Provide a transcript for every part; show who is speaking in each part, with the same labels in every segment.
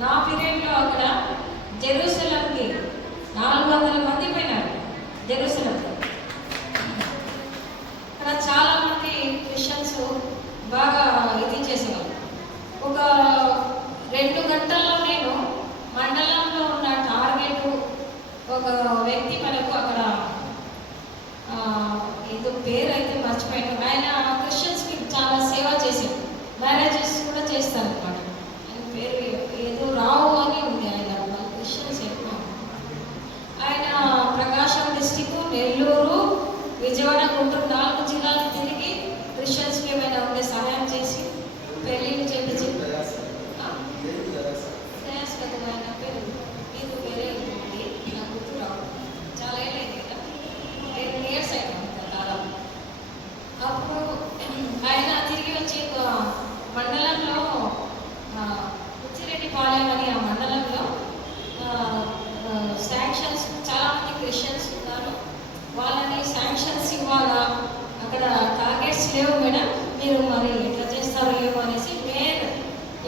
Speaker 1: నా పీరియడ్లో అక్కడ జెరూసలంకి నాలుగు వందల మంది పోయినారు జెరూసలంకి. అక్కడ చాలా మంది క్రిస్టియన్స్ బాగా ఇది చేసేవాళ్ళు ఒక రెండు గంటల్లో నేను మండలంలో ఉన్న టార్గెట్ ఒక వ్యక్తి మనకు అక్కడ ఏదో పేరు అయితే మర్చిపోయాను. ఆయన క్రిస్టియన్స్కి చాలా సేవ చేసి మ్యారేజెస్ కూడా చేస్తారు అనమాట ఆయన పేరు ఏదో రావు అని ఉంది ఆయన వాళ్ళ క్రిస్టియన్స్ ఎక్కువ ఆయన ప్రకాశం డిస్టిక్ నెల్లూరు విజయవాడ గుంటూరు నాలుగు జిల్లాలు తిరిగి క్రిస్టియన్స్కి ఏమైనా ఉంటే సహాయం చేసి పెళ్ళిళ్ళు చేపించి ఆ? ప్రయాస్ కదా ఆయన పేరు ఇది వేరే ఉంది నాకు గుర్తు రావు చాలా ఏళ్ళైంది కదా టెన్ ఇయర్స్ అయింది దాదాపు అప్పుడు ఆయన తిరిగి వచ్చి ఒక మండలంలో ఆ, ఉచ్చిరెడ్డిపాలెం అని ఆ మండలంలో శాంక్షన్స్ చాలా మంది క్రిస్టియన్స్ ఉన్నారు వాళ్ళని శాంక్షన్స్ ఇవ్వాలా? అక్కడ టార్గెట్స్ లేవు మేడం. మీరు మరి ఎట్లా చేస్తారు ఏమో అనేసి మేయర్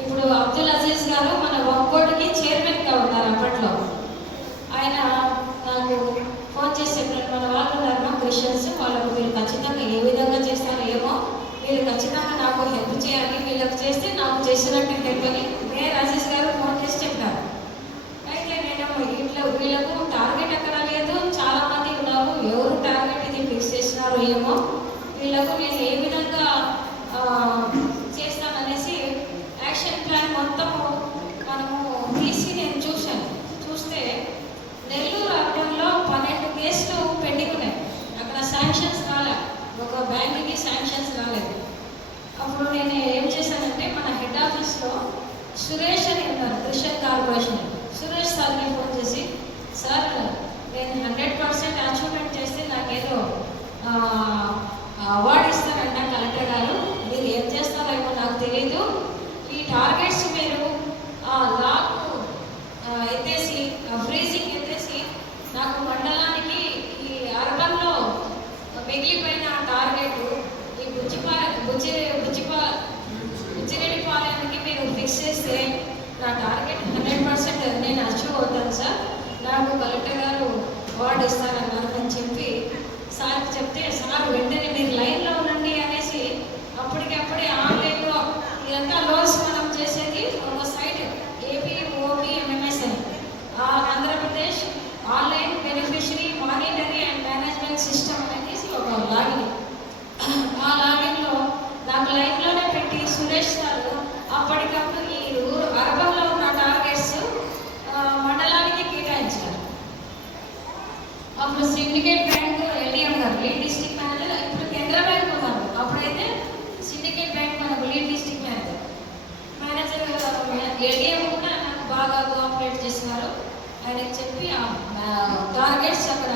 Speaker 1: ఇప్పుడు అబ్దుల్ అజీజ్ గారు మన వర్క్ బోర్డుకి చైర్మన్గా ఉన్నారు అప్పట్లో. ఆయన నాకు ఫోన్ చేసి చెప్పినట్టు మన వాళ్ళు ఉన్నారు మా క్రిస్టియన్స్ వాళ్ళకు మీరు ఖచ్చితంగా ఏ విధంగా చేస్తారో ఏమో మీరు ఖచ్చితంగా నాకు హెల్ప్ చేయాలి వీళ్ళకి చేస్తే నాకు చేసినట్టు హెల్ప్ అని మేయర్ అజీజ్ గారు ఫోన్ చేసి చెప్పారు. అయితే నేను ఇంట్లో వీళ్ళకు టార్గెట్ ఎక్కడ లేదు చాలా మంది ఉన్నారు ఎవరు టార్గెట్ ఇది ఫిక్స్ చేసినారో ఏమో. వీళ్ళకు నేను ఏ విధంగా చేస్తామనేసి చేస్తాననేసి యాక్షన్ ప్లాన్ మొత్తము మనము తీసి నేను చూశాను. చూస్తే నెల్లూరు అర్బన్లో పన్నెండు కేసులు పెండింగ్ ఉన్నాయి అక్కడ శాంక్షన్స్ రాలే. ఒక బ్యాంకుకి శాంక్షన్స్ రాలేదు. అప్పుడు నేను ఏం చేశానంటే మన హెడ్ ఆఫీస్లో సురేష్ అని ఉన్నారు క్రిస్టియన్ కార్పొరేషన్. సురేష్ సార్ని ఫోన్ చేసి సార్ నేను హండ్రెడ్ పర్సెంట్ అచీవ్మెంట్ చేస్తే నాకేదో 啊。సిండికేట్ బ్యాంక్ ఎల్డిఎం గారు లీడ్ డిస్ట్రిక్ట్ మేనేజర్ ఇప్పుడు కెనరా బ్యాంక్ ఉన్నారు. అప్పుడైతే సిండికేట్ బ్యాంక్ మనకు lead district manager manager ATM కూడా నాకు బాగా కోఆపరేట్ చేస్తున్నారు. ఆయనకి చెప్పి టార్గెట్స్ అక్కడ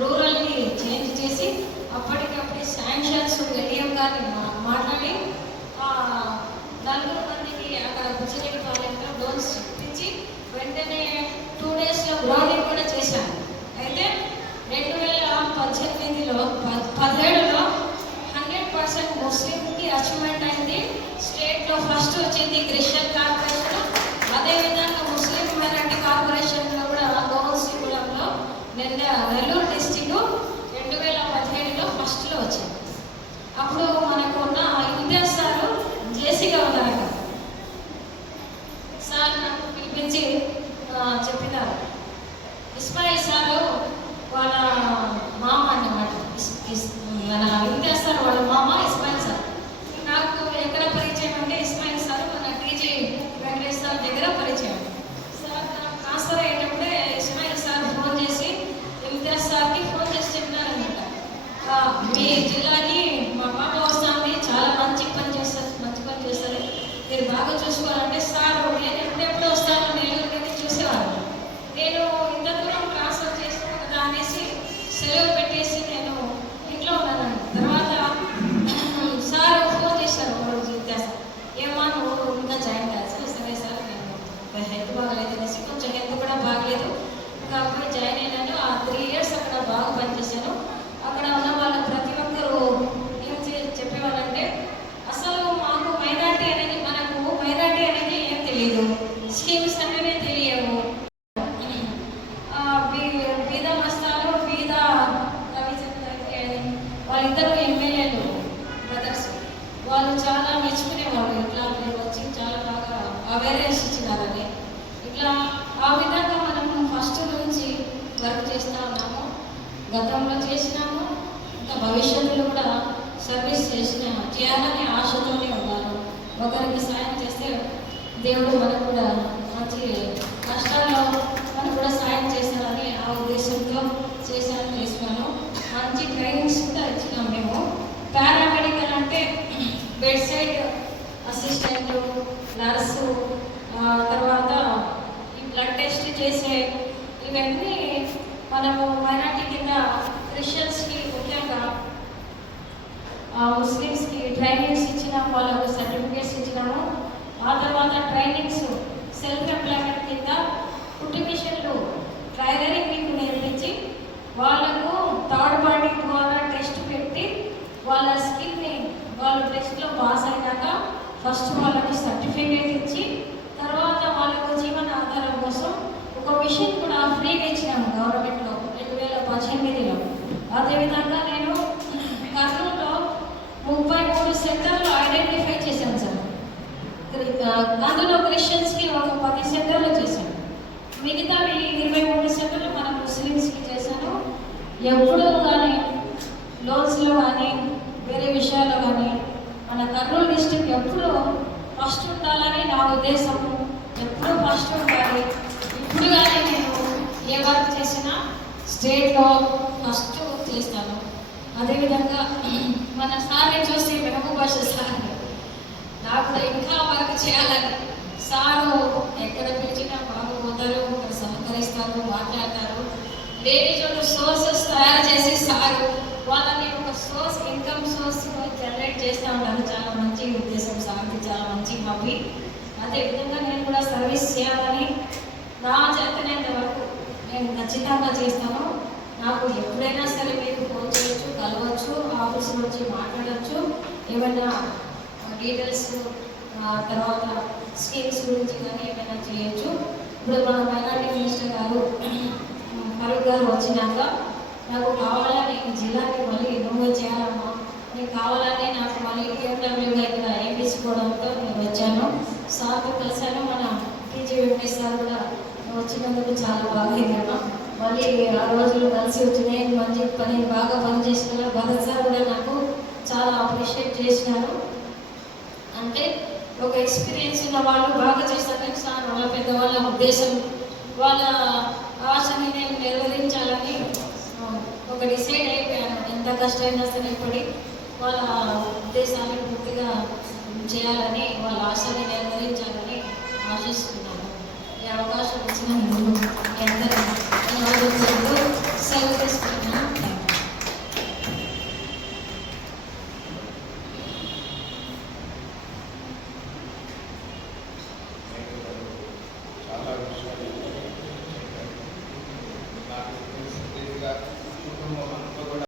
Speaker 1: రూరల్ని చేంజ్ చేసి అప్పటికప్పుడే శాంక్షన్స్ ఏటీఎం గారిని మా- మాట్లాడి నలుగురు మందికి అక్కడ బుచ్చిరెడ్డిపాలెంలో లోన్స్ ఇప్పించి వెంటనే టూ డేస్లో గ్రౌండింగ్ కూడా చేశాను అయితే రెండు వేల పద్దెనిమిదిలో ప- పదిహేడులో హండ్రెడ్ పర్సెంట్ ముస్లింకి అచీవ్మెంట్ అయింది స్టేట్లో ఫస్ట్ వచ్చింది క్రిస్టియన్ కార్పొరేషన్ అదేవిధంగా ముస్లిం మైనార్టీ కార్పొరేషన్లో కూడా గోవల్సీపురంలో నిన్న నెల్లూరు డిస్టిక్ రెండు వేల పదిహేడులో ఫస్ట్లో వచ్చింది అప్పుడు మనకు ఉన్న ఇంతియాజ్ సారు జేసీగా ఉన్నారు అక్కడ. సార్ నాకు పిలిపించి ఆ, చెప్పినారు ఇస్మాయిల్ సారు వాళ్ళ మామ అన్నమాట. ఇస్- ఇస్- మన ఇంతియాజ్ చేస్తారు వాళ్ళ మామ ఇస్మాయిల్ సార్ నాకు ఎక్కడ పరిచయం అంటే ఇస్మాయిల్ సార్ మన టీజీ వెంకటేష్ సార్ దగ్గర పరిచయం సార్ నాకు ట్రాన్స్ఫర్ అయ్యేటప్పుడే ఇస్మాయిల్ సార్ ఫోన్ చేసి ఇంతియాజ్ సార్కి ఫోన్ చేసి చెప్పినారనమాట ఆ, మీ జిల్లాకి మా పాప వస్తుంది చాలా మంచి పని చేస్తారు మంచి పని చేస్తారు మీరు బాగా చూసుకోవాలంటే సార్ నేను ఎప్పుడెప్పుడు వస్తాను నెల్లూరుకి చూసేవారు నేను ఇంత దూరం ట్రాన్స్ఫర్ చేస్తాను కదా అనేసి సెలవు పెట్టేసి నేను ఇంట్లో ఉన్నాను తర్వాత స్కీమ్స్ అనేవి తెలియవు ఆ, బీ- బీద మస్తాలు బీద రవిచంద్ర అయితే వాళ్ళిద్దరు ఎమ్మెల్యేలు బ్రదర్స్ వాళ్ళు చాలా మెచ్చుకునేవాళ్ళు. ఇట్లా మీరు వచ్చి చాలా బాగా అవేర్నెస్ ఇచ్చినారని. ఇట్లా ఆ విధంగా మనము ఫస్ట్ నుంచి వర్క్ చేస్తూ ఉన్నాము. గతంలో చేసినాము. ఇంకా భవిష్యత్తులో కూడా సర్వీస్ చేసిన చేయాలని ఆశతోనే ఉన్నారు. ఒకరికి సాయం చేస్తే దేవుడు మనకు కూడా మంచి కష్టాల్లో మనకు కూడా సాయం చేస్తారని ఆ ఉద్దేశంతో చేశాను. చేసినాను మంచి ట్రైనింగ్స్ కూడా ఇచ్చినాం మేము. పారామెడికల్ అంటే బెడ్ సైడ్ అసిస్టెంట్ నర్సు తర్వాత ఈ బ్లడ్ టెస్ట్ చేసే ఇవన్నీ మనము మైనార్టీ కింద క్రిస్టియన్స్కి ముఖ్యంగా ముస్లిమ్స్కి ట్రైనింగ్స్ ఇచ్చిన వాళ్ళకు సర్టిఫికేట్స్ ఇచ్చినాము. ఆ తర్వాత ట్రైనింగ్స్ సెల్ఫ్ ఎంప్లాయ్మెంట్ కింద కుట్టి మిషన్లు ట్రైలరింగ్ మీకు నేర్పించి వాళ్ళకు థర్డ్ పార్టీ ద్వారా టెస్ట్ పెట్టి వాళ్ళ స్కిల్ని వాళ్ళు టెస్ట్లో పాస్ అయినాక ఫస్ట్ వాళ్ళకి సర్టిఫికేట్ ఇచ్చి తర్వాత వాళ్ళకు జీవన ఆధారం కోసం ఒక మిషన్ కూడా ఫ్రీగా ఇచ్చినాము గవర్నమెంట్లో రెండు వేల పద్దెనిమిదిలో. అదేవిధంగా నేను కర్నూలులో ముప్పై మూడు సెంటర్లు ఐడెంటిఫై చేశాను సార్. అందులో క్రిస్టియన్స్కి ఒక పది సెంటర్లు చేశాను. మిగతా ఇరవై మూడు సెంటర్లు మన ముస్లిమ్స్కి చేశాను. ఎప్పుడూ కానీ లోన్స్లో కానీ వేరే విషయాల్లో కానీ మన కర్నూలు డిస్టిక్ ఎప్పుడూ ఫస్ట్ ఉండాలని నా ఉద్దేశము ఎప్పుడూ ఫస్ట్ ఉండాలి. ఇప్పుడు కానీ నేను ఏ వర్క్ చేసినా స్టేట్లో ఫస్ట్ చేస్తాను. అదేవిధంగా మన సార్ని చూసి మెహబూబ్ భాష సార్. నాకు ఇంకా వర్క్ చేయాలని సారు ఎక్కడ పిలిచినా బాగా సహకరిస్తారు మాట్లాడతారు. లేడీస్ చోట సోర్సెస్ తయారు చేసి సార్ వాళ్ళని ఒక సోర్స్ ఇన్కమ్ సోర్స్ జనరేట్ చేస్తూ ఉంటారు. చాలా మంచి ఉద్దేశం సార్కి చాలా మంచి హాబీ అదేవిధంగా నేను కూడా సర్వీస్ చేయాలని నా చేతనైనంత వరకు నేను ఖచ్చితంగా చేస్తాను. నాకు ఎప్పుడైనా సరే మీకు ఫోన్ చేయొచ్చు కలవచ్చు ఆఫీస్లో వచ్చి మాట్లాడవచ్చు ఏమైనా డీటెయిల్స్ తర్వాత స్కీమ్స్ గురించి కానీ ఏమైనా చేయొచ్చు. ఇప్పుడు మన మైనార్టీ మినిస్టర్ గారు ఫరూక్ గారు వచ్చినాక నాకు కావాలని ఈ జిల్లాకి మళ్ళీ నువ్వే చేయాలమ్మా నీకు కావాలని నాకు మళ్ళీ కేఎండబ్ల్యూగా ఇక్కడ వేయించుకోవడంతో నేను వచ్చాను. సార్తో కలిశాను మన టీజీ వెంకటేష్ సార్ కూడా వచ్చినందుకు చాలా బాగా మళ్ళీ ఆ రోజులు కలిసి వచ్చినాయి మంచి పని బాగా పని చేసుకున్నాను భరత్ సార్ కూడా నాకు చాలా అప్రిషియేట్ చేసినారు. అంటే ఒక ఎక్స్పీరియన్స్ ఉన్న వాళ్ళు బాగా చేస్తారు. పెంచుతాను వాళ్ళ పెద్దవాళ్ళ ఉద్దేశం వాళ్ళ ఆశని నేను నిర్వహించాలని ఒక డిసైడ్ అయిపోయాను. ఎంత కష్టమైనా సరే పడి వాళ్ళ ఉద్దేశాన్ని పూర్తిగా చేయాలని వాళ్ళ ఆశని నిర్వహించాలని ఆశిస్తున్నాను. ఈ అవకాశం ఇచ్చినందుకు ఎంత